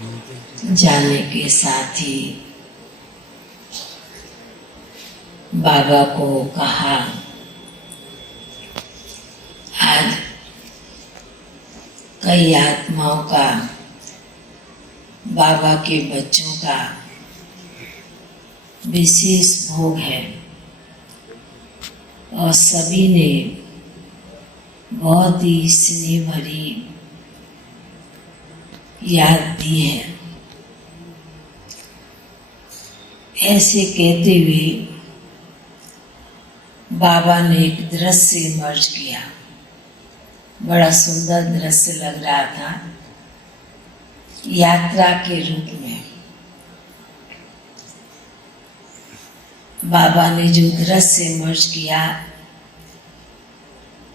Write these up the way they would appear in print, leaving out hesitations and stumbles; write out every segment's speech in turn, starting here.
जाने के साथ ही बाबा को कहा, आज कई आत्माओं का, बाबा के बच्चों का विशेष भोग है और सभी ने बहुत ही स्नेह भरी याद दी है। ऐसे कहते हुए बाबा ने एक दृश्य इमर्ज किया। बड़ा सुंदर दृश्य लग रहा था, यात्रा के रूप में। बाबा ने जो दृश्य इमर्ज किया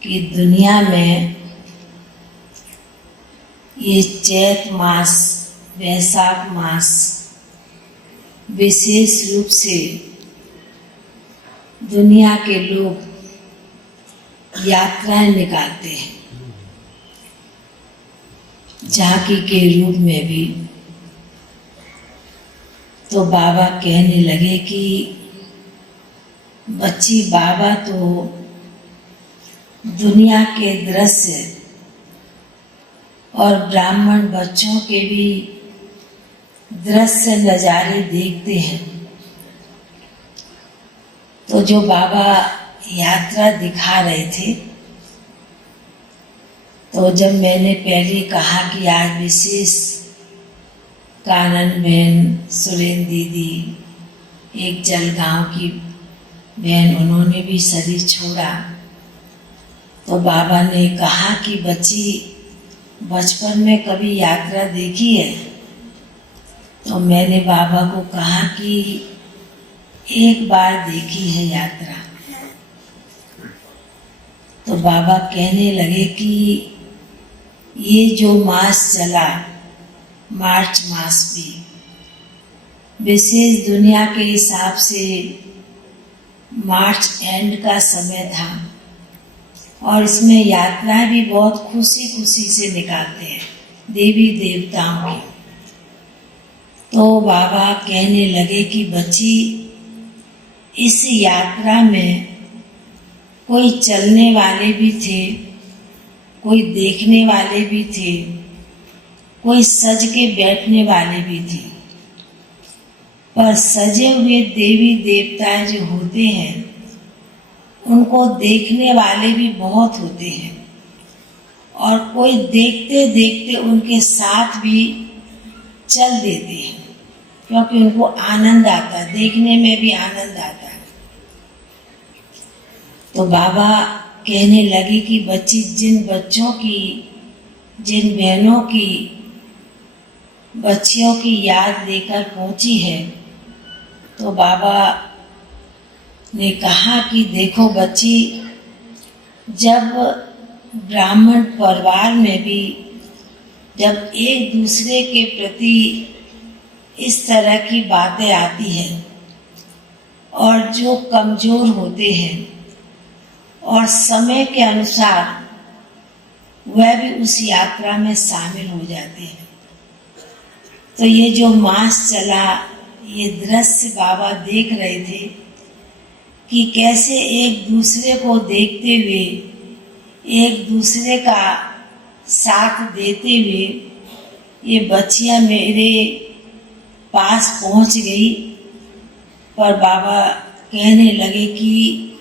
कि दुनिया में ये चैत मास, वैशाख मास विशेष रूप से दुनिया के लोग यात्राएं निकालते हैं, झांकी के रूप में भी। तो बाबा कहने लगे कि बच्ची, बाबा तो दुनिया के दृश्य और ब्राह्मण बच्चों के भी दृश्य नज़ारे देखते हैं। तो जो बाबा यात्रा दिखा रहे थे, तो जब मैंने पहले कहा कि आज विशेष कानन बहन, सुरेंद्र दीदी, एक जलगांव की बहन, उन्होंने भी शरीर छोड़ा, तो बाबा ने कहा कि बच्ची, बचपन में कभी यात्रा देखी है? तो मैंने बाबा को कहा कि एक बार देखी है यात्रा। तो बाबा कहने लगे कि ये जो मास चला, मार्च मास भी विशेष दुनिया के हिसाब से मार्च एंड का समय था और इसमें यात्राएं भी बहुत खुशी खुशी से निकालते हैं देवी देवताओं की। तो बाबा कहने लगे कि बच्ची, इस यात्रा में कोई चलने वाले भी थे, कोई देखने वाले भी थे, कोई सज के बैठने वाले भी थे। पर सजे हुए देवी देवता जो होते हैं, उनको देखने वाले भी बहुत होते हैं और कोई देखते देखते उनके साथ भी चल देते हैं, क्योंकि उनको आनंद आता है, देखने में भी आनंद आता है। तो बाबा कहने लगे कि बच्ची, जिन बच्चों की, जिन बहनों की, बच्चियों की याद लेकर पहुंची है, तो बाबा ने कहा कि देखो बच्ची, जब ब्राह्मण परिवार में भी जब एक दूसरे के प्रति इस तरह की बातें आती हैं और जो कमज़ोर होते हैं और समय के अनुसार वह भी उस यात्रा में शामिल हो जाते हैं। तो ये जो मास चला, ये दृश्य बाबा देख रहे थे कि कैसे एक दूसरे को देखते हुए, एक दूसरे का साथ देते हुए ये बच्चियां मेरे पास पहुंच गई। पर बाबा कहने लगे कि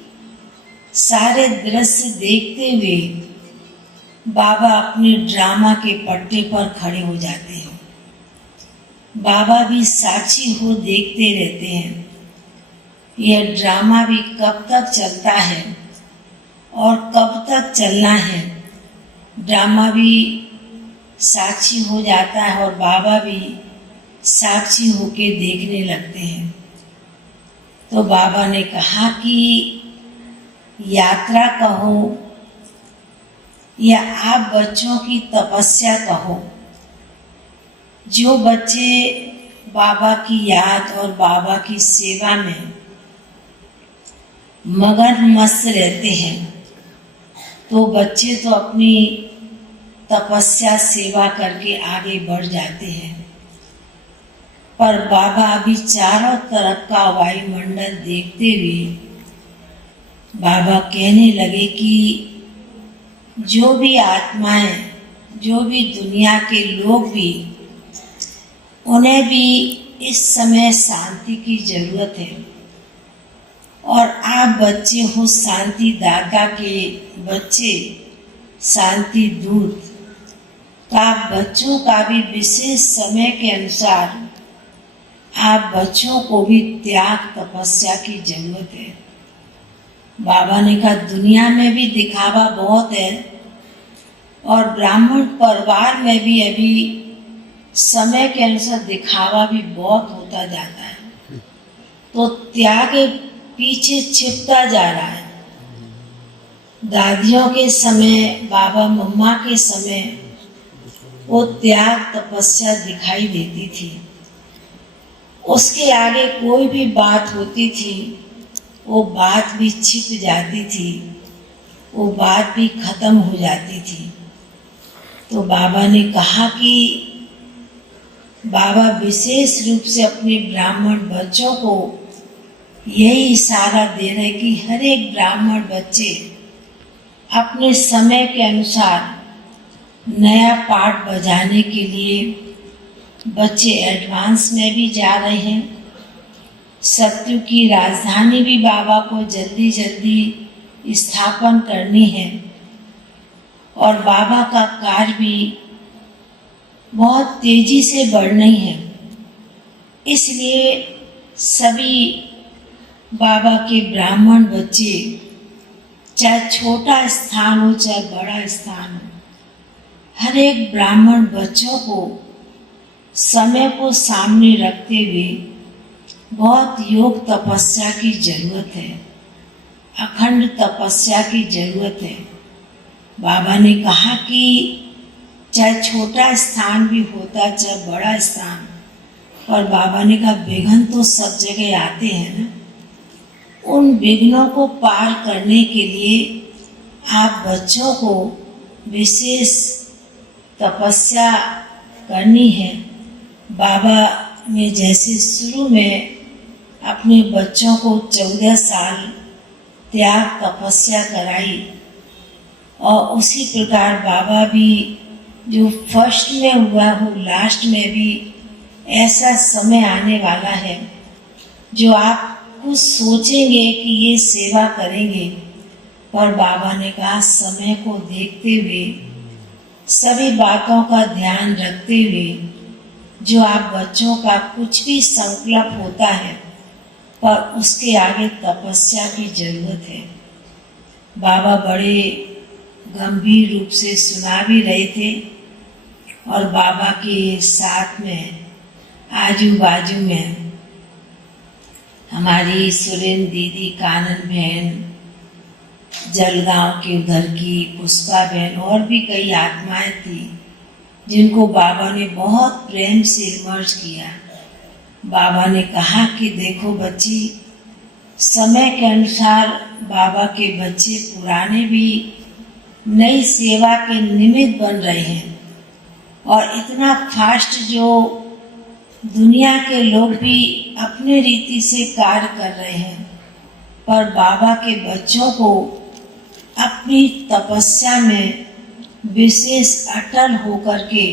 सारे दृश्य देखते हुए बाबा अपने ड्रामा के पट्टे पर खड़े हो जाते हैं। बाबा भी साक्षी हो देखते रहते हैं। यह ड्रामा भी कब तक चलता है और कब तक चलना है, ड्रामा भी साक्षी हो जाता है और बाबा भी साक्षी होके देखने लगते हैं। तो बाबा ने कहा कि यात्रा कहो या आप बच्चों की तपस्या कहो, जो बच्चे बाबा की याद और बाबा की सेवा में मगन मस्त रहते हैं, तो बच्चे तो अपनी तपस्या सेवा करके आगे बढ़ जाते हैं। पर बाबा अभी चारों तरफ का वायुमंडल देखते हुए बाबा कहने लगे कि जो भी आत्माएं, जो भी दुनिया के लोग भी, उन्हें भी इस समय शांति की जरूरत है। और आप बच्चे हो शांति दाता के बच्चे, शांति दूत, तो आप बच्चों का भी विशेष समय के अनुसार आप बच्चों को भी त्याग तपस्या की जरूरत है। बाबा ने कहा दुनिया में भी दिखावा बहुत है और ब्राह्मण परिवार में भी अभी समय के अनुसार दिखावा भी बहुत होता जाता है, तो त्याग पीछे छिपता जा रहा है। दादियों के समय, बाबा मम्मा के समय वो त्याग तपस्या दिखाई देती थी। उसके आगे कोई भी बात होती थी, वो बात भी छिप जाती थी, वो बात भी खत्म हो जाती थी। तो बाबा ने कहा कि बाबा विशेष रूप से अपने ब्राह्मण बच्चों को यही इशारा दे रहे कि हर एक ब्राह्मण बच्चे अपने समय के अनुसार नया पाठ बजाने के लिए बच्चे एडवांस में भी जा रहे हैं। सत्य की राजधानी भी बाबा को जल्दी जल्दी स्थापन करनी है और बाबा का कार्य भी बहुत तेजी से बढ़नी है। इसलिए सभी बाबा के ब्राह्मण बच्चे, चाहे छोटा स्थान हो चाहे बड़ा स्थान हो, हर एक ब्राह्मण बच्चों को समय को सामने रखते हुए बहुत योग तपस्या की जरूरत है, अखंड तपस्या की जरूरत है। बाबा ने कहा कि चाहे छोटा स्थान भी होता चाहे बड़ा स्थान, पर बाबा ने कहा विघ्न तो सब जगह आते हैं ना। उन विघ्नों को पार करने के लिए आप बच्चों को विशेष तपस्या करनी है। बाबा ने जैसे शुरू में अपने बच्चों को 14 साल त्याग तपस्या कराई, और उसी प्रकार बाबा भी जो फर्स्ट में हुआ हो लास्ट में भी ऐसा समय आने वाला है जो आप कुछ सोचेंगे कि ये सेवा करेंगे, पर बाबा ने कहा समय को देखते हुए, सभी बातों का ध्यान रखते हुए जो आप बच्चों का कुछ भी संकल्प होता है, पर उसके आगे तपस्या की जरूरत है। बाबा बड़े गंभीर रूप से सुना भी रहे थे और बाबा के साथ में आजू बाजू में हमारी सुरेंद्र दीदी, कानन बहन, जलगांव के उधर की पुष्पा बहन और भी कई आत्माएं थी जिनको बाबा ने बहुत प्रेम से इमर्ज किया। बाबा ने कहा कि देखो बच्ची, समय के अनुसार बाबा के बच्चे पुराने भी नई सेवा के निमित्त बन रहे हैं, और इतना फास्ट जो दुनिया के लोग भी अपने रीति से कार्य कर रहे हैं, पर बाबा के बच्चों को अपनी तपस्या में विशेष अटल होकर के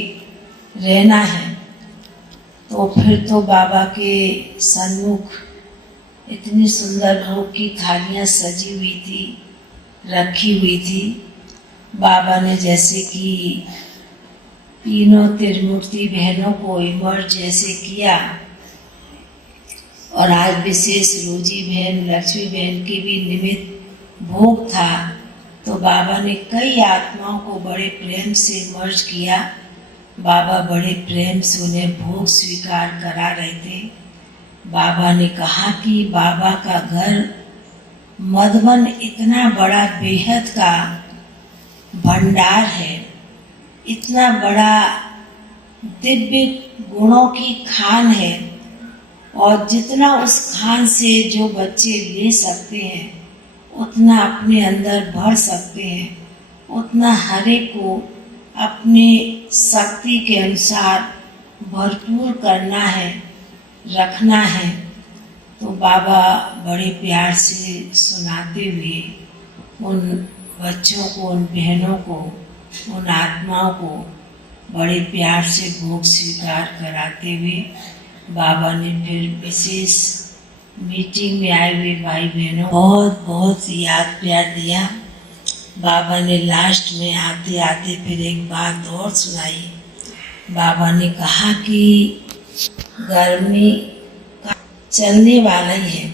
रहना है। तो फिर तो बाबा के सन्मुख इतनी सुंदर भोग की थालियाँ सजी हुई थी, रखी हुई थी। बाबा ने जैसे कि तीनों त्रिमूर्ति बहनों को इमर्ज जैसे किया, और आज विशेष रोजी बहन, लक्ष्मी बहन की भी निमित्त भोग था, तो बाबा ने कई आत्माओं को बड़े प्रेम से इमर्ज किया। बाबा बड़े प्रेम से उन्हें भोग स्वीकार करा रहे थे। बाबा ने कहा कि बाबा का घर मधुबन इतना बड़ा बेहद का भंडार है, इतना बड़ा दिव्य गुणों की खान है, और जितना उस खान से जो बच्चे ले सकते हैं उतना अपने अंदर भर सकते हैं, उतना हर एक को अपने शक्ति के अनुसार भरपूर करना है। रखना है, तो बाबा बड़े प्यार से सुनाते हुए उन बच्चों को, उन बहनों को, उन आत्माओं को बड़े प्यार से भोग स्वीकार कराते हुए बाबा ने फिर विशेष मीटिंग में आए हुए भाई बहनों बहुत बहुत याद प्यार दिया। बाबा ने लास्ट में आते आते फिर एक बात और सुनाई। बाबा ने कहा कि गर्मी का चलने वाला ही है,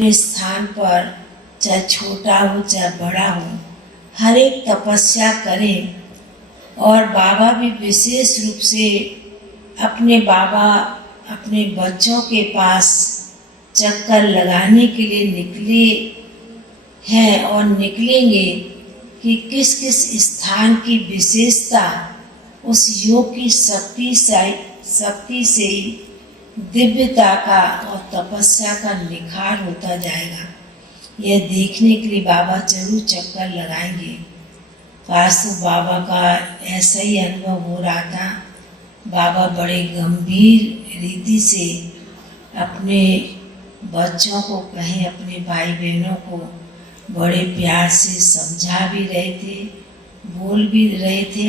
इस स्थान पर चाहे छोटा हो चाहे बड़ा हो, हर एक तपस्या करें। और बाबा भी विशेष रूप से अपने बच्चों के पास चक्कर लगाने के लिए निकले हैं और निकलेंगे कि किस किस स्थान की विशेषता उस योग की शक्ति से दिव्यता का और तपस्या का निखार होता जाएगा। यह देखने के लिए बाबा जरूर चक्कर लगाएंगे। काश तो बाबा का ऐसा ही अनुभव हो रहा था। बाबा बड़े गंभीर रीति से अपने बच्चों को, कहें अपने भाई बहनों को बड़े प्यार से समझा भी रहे थे, बोल भी रहे थे,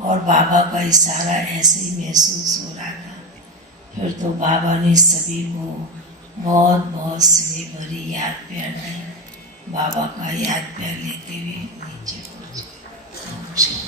और बाबा का इशारा ऐसे ही महसूस हो रहा था। फिर तो बाबा ने सभी को बहुत बहुत स्नेह भरी याद प्यार दी। बाबा का याद प्यार लेते हुए नीचे पहुँच गए।